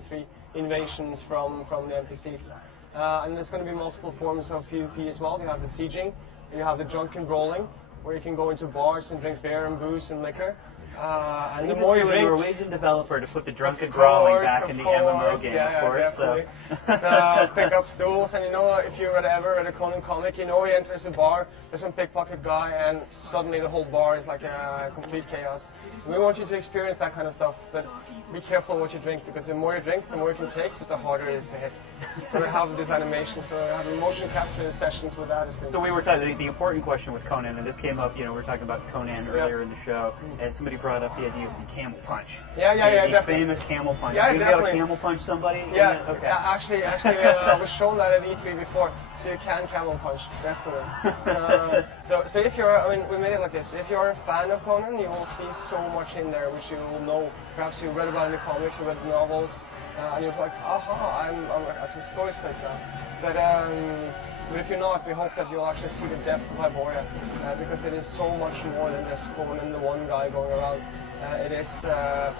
E3 invasions from the NPCs. And there's going to be multiple forms of PvP as well. You have the sieging, you have the drunken brawling, where you can go into bars and drink beer and booze and liquor. And the more you drink, a Norwegian developer to put the drunken brawling back in the MMO game, yeah, of course. So pick up stools, and you know, if you're ever at a Conan comic, you know he enters a bar, there's some pickpocket guy, and suddenly the whole bar is like a complete chaos. We want you to experience that kind of stuff, but be careful what you drink, because the more you drink, the more you can take, but the harder it is to hit. So we have this animation, so we have motion capture sessions with that. So we were talking, the important question with Conan, and this came up, you know, we were talking about Conan earlier in the show, and somebody brought up the idea of the camel punch. Yeah, the famous camel punch. Yeah, you be able to camel punch somebody? Yeah, okay. Actually, I was shown that at E3 before, so you can camel punch, definitely. So if you're, I mean, we made it like this. If you're a fan of Conan, you will see so much in there which you will know. Perhaps you read about in the comics or read the novels, and you're like, aha, I can score this place now. But if you're not, we hope that you'll actually see the depth of Hyboria, because it is so much more than just Conan, the one guy going around. It is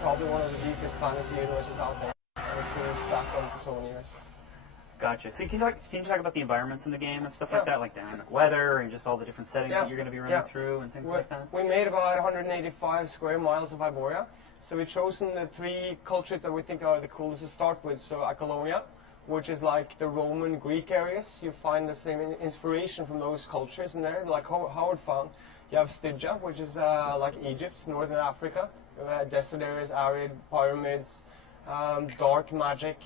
probably one of the deepest fantasy universes out there, and it's going to stack on for so many years. Gotcha. So can you talk about the environments in the game and stuff like that, like dynamic weather and just all the different settings that you're going to be running through and things like that? We made about 185 square miles of Hyboria. So we've chosen the 3 cultures that we think are the coolest to start with. So Acolonia, which is like the Roman Greek areas. You find the same inspiration from those cultures in there, like Howard found. You have Stygia, which is like Egypt, northern Africa. Desert areas, arid, pyramids, dark magic.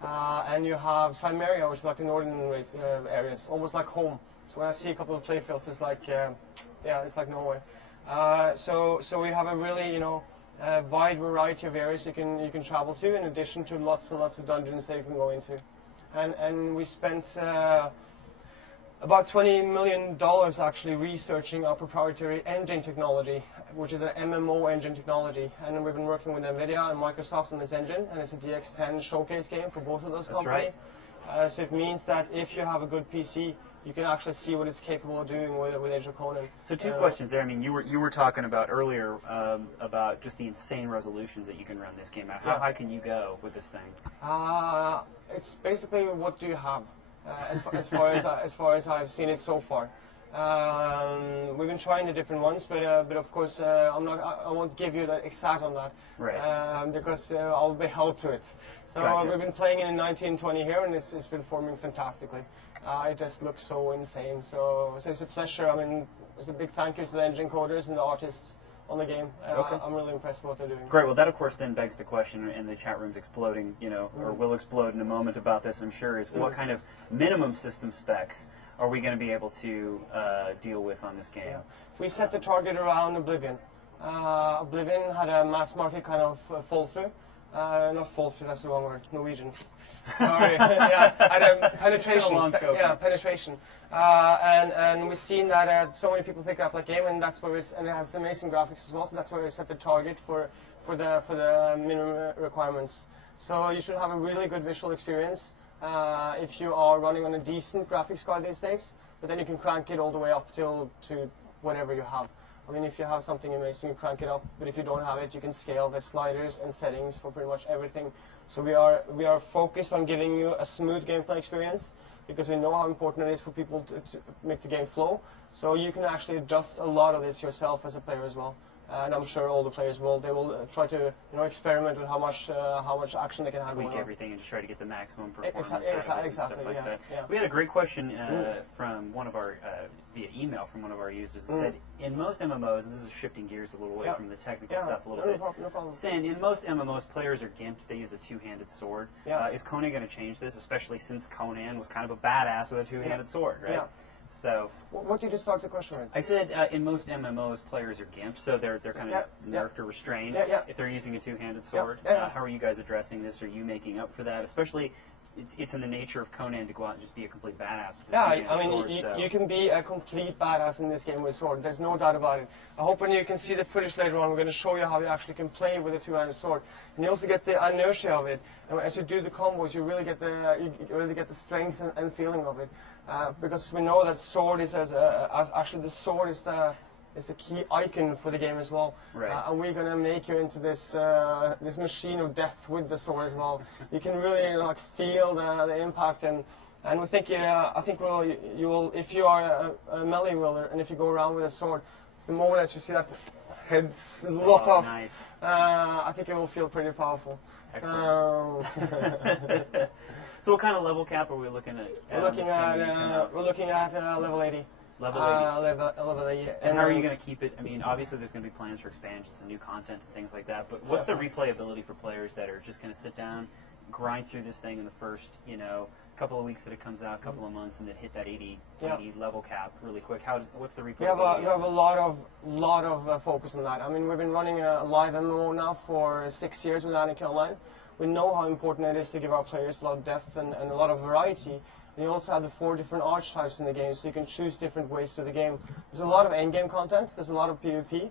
And you have Cimmeria, which is like the northern areas, almost like home. So when I see a couple of playfields, it's like, it's like Norway. So we have a really, wide variety of areas you can travel to, in addition to lots and lots of dungeons that you can go into. And we spent about $20 million actually researching our proprietary engine technology, which is an MMO engine technology. And we've been working with NVIDIA and Microsoft on this engine, and it's a DX10 showcase game for both of those companies. Right. So it means that if you have a good PC, you can actually see what it's capable of doing with Age of Conan. So 2 questions there. I mean, you were talking about earlier about just the insane resolutions that you can run this game at. How high can you go with this thing? It's basically what do you have, as far as I've seen it so far. We've been trying the different ones, but of course I won't give you the exact on that, right. Because I'll be held to it. So gotcha. We've been playing it in 1920 here, and it's been performing fantastically. It just looks so insane. So it's a pleasure. I mean, it's a big thank you to the engine coders and the artists on the game. I'm really impressed with what they're doing. Great. Well, that of course then begs the question, and the chat room's exploding, or will explode in a moment about this, I'm sure, is what kind of minimum system specs are we going to be able to deal with on this game? Yeah. We set the target around Oblivion. Oblivion had a mass market kind of fall through. Not fall through, that's the wrong word. Norwegian. Sorry. Had a penetration. Penetration. And we've seen that so many people pick up that game, and that's where and it has amazing graphics as well. So that's where we set the target for the minimum requirements. So you should have a really good visual experience if you are running on a decent graphics card these days. But then you can crank it all the way up to whatever you have. I mean, if you have something amazing, you crank it up. But if you don't have it, you can scale the sliders and settings for pretty much everything. So we are focused on giving you a smooth gameplay experience, because we know how important it is for people to make the game flow. So you can actually adjust a lot of this yourself as a player as well. And I'm sure all the players will. They will try to experiment with how much action they can have. Tweak everything and just try to get the maximum performance. Exactly. Stuff like that. Yeah. We had a great question from one of our via email from one of our users. It said, in most MMOs, and this is shifting gears a little away from the technical stuff a little bit. No problem. Saying in most MMOs, players are gimped. They use a two-handed sword. Is Conan going to change this, especially since Conan was kind of a badass with a two-handed sword, right? Yeah. So, what did you start the question with? I said in most MMOs, players are gimped, so they're kind of nerfed or restrained if they're using a two-handed sword. How are you guys addressing this? Are you making up for that? Especially, it's in the nature of Conan to go out and just be a complete badass. You can be a complete badass in this game with a sword. There's no doubt about it. I hope when you can see the footage later on, we're going to show you how you actually can play with a two-handed sword, and you also get the inertia of it. And as you do the combos, you really get the strength and feeling of it. Because we know that sword is actually the sword is the is the key icon for the game as well. Right. And we're going to make you into this this machine of death with the sword as well. You can really like feel the impact, and we think I think you will if you are a melee wielder and if you go around with a sword, it's the moment that you see that heads lock off. Nice. I think it will feel pretty powerful. Excellent. So what kind of level cap are we looking at? We're looking at level 80. Level 80. Level 80. And how are you going to keep it? I mean, obviously there's going to be plans for expansions and new content and things like that, but what's the replayability for players that are just going to sit down, grind through this thing in the first, couple of weeks that it comes out, couple of months, and then hit that 80 level cap really quick? What's the replayability? We have a lot of focus on that. I mean, we've been running a live MMO now for 6 years with Anarchy Online. We know how important it is to give our players a lot of depth and a lot of variety. And you also have the 4 different archetypes in the game, so you can choose different ways through the game. There's a lot of endgame content. There's a lot of PvP.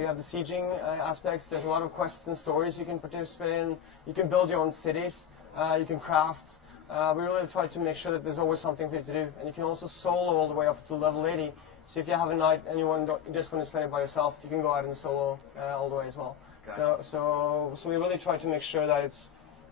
You have the sieging aspects. There's a lot of quests and stories you can participate in. You can build your own cities. You can craft. We really try to make sure that there's always something for you to do. And you can also solo all the way up to level 80. So if you have a night and you just want to spend it by yourself, you can go out and solo all the way as well. Gotcha. So we really try to make sure that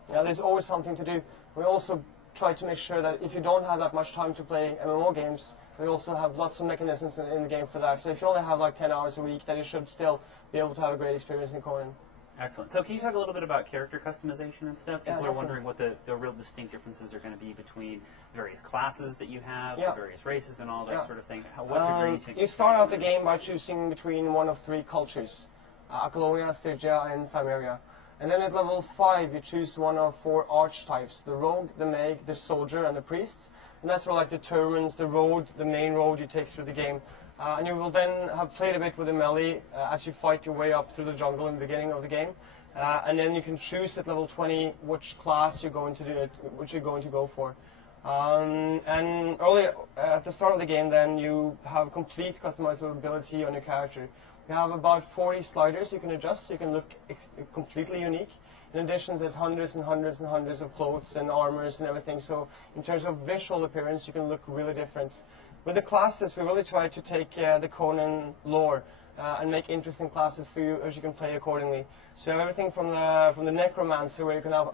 there's always something to do. We also try to make sure that if you don't have that much time to play MMO games, we also have lots of mechanisms in the game for that. So if you only have like 10 hours a week, then you should still be able to have a great experience in Conan. Excellent. So can you talk a little bit about character customization and stuff? People are wondering what the real distinct differences are going to be between various classes that you have, the various races and all that sort of thing. What degree you take? You start out the game by choosing between one of 3 cultures, Apollonia, Stygia, and Cimmeria. And then at level 5, you choose one of 4 archetypes, the rogue, the mage, the soldier, and the priest. And that's what like determines the main road you take through the game. And you will then have played a bit with the melee as you fight your way up through the jungle in the beginning of the game. And then you can choose at level 20 which class you're going to go for. And early at the start of the game, then you have complete customizability on your character. You have about 40 sliders you can adjust, so you can look completely unique. In addition, there's hundreds and hundreds and hundreds of clothes and armors and everything. So in terms of visual appearance, you can look really different. With the classes, we really try to take the Conan lore and make interesting classes for you as you can play accordingly. So you have everything from the necromancer, where you can have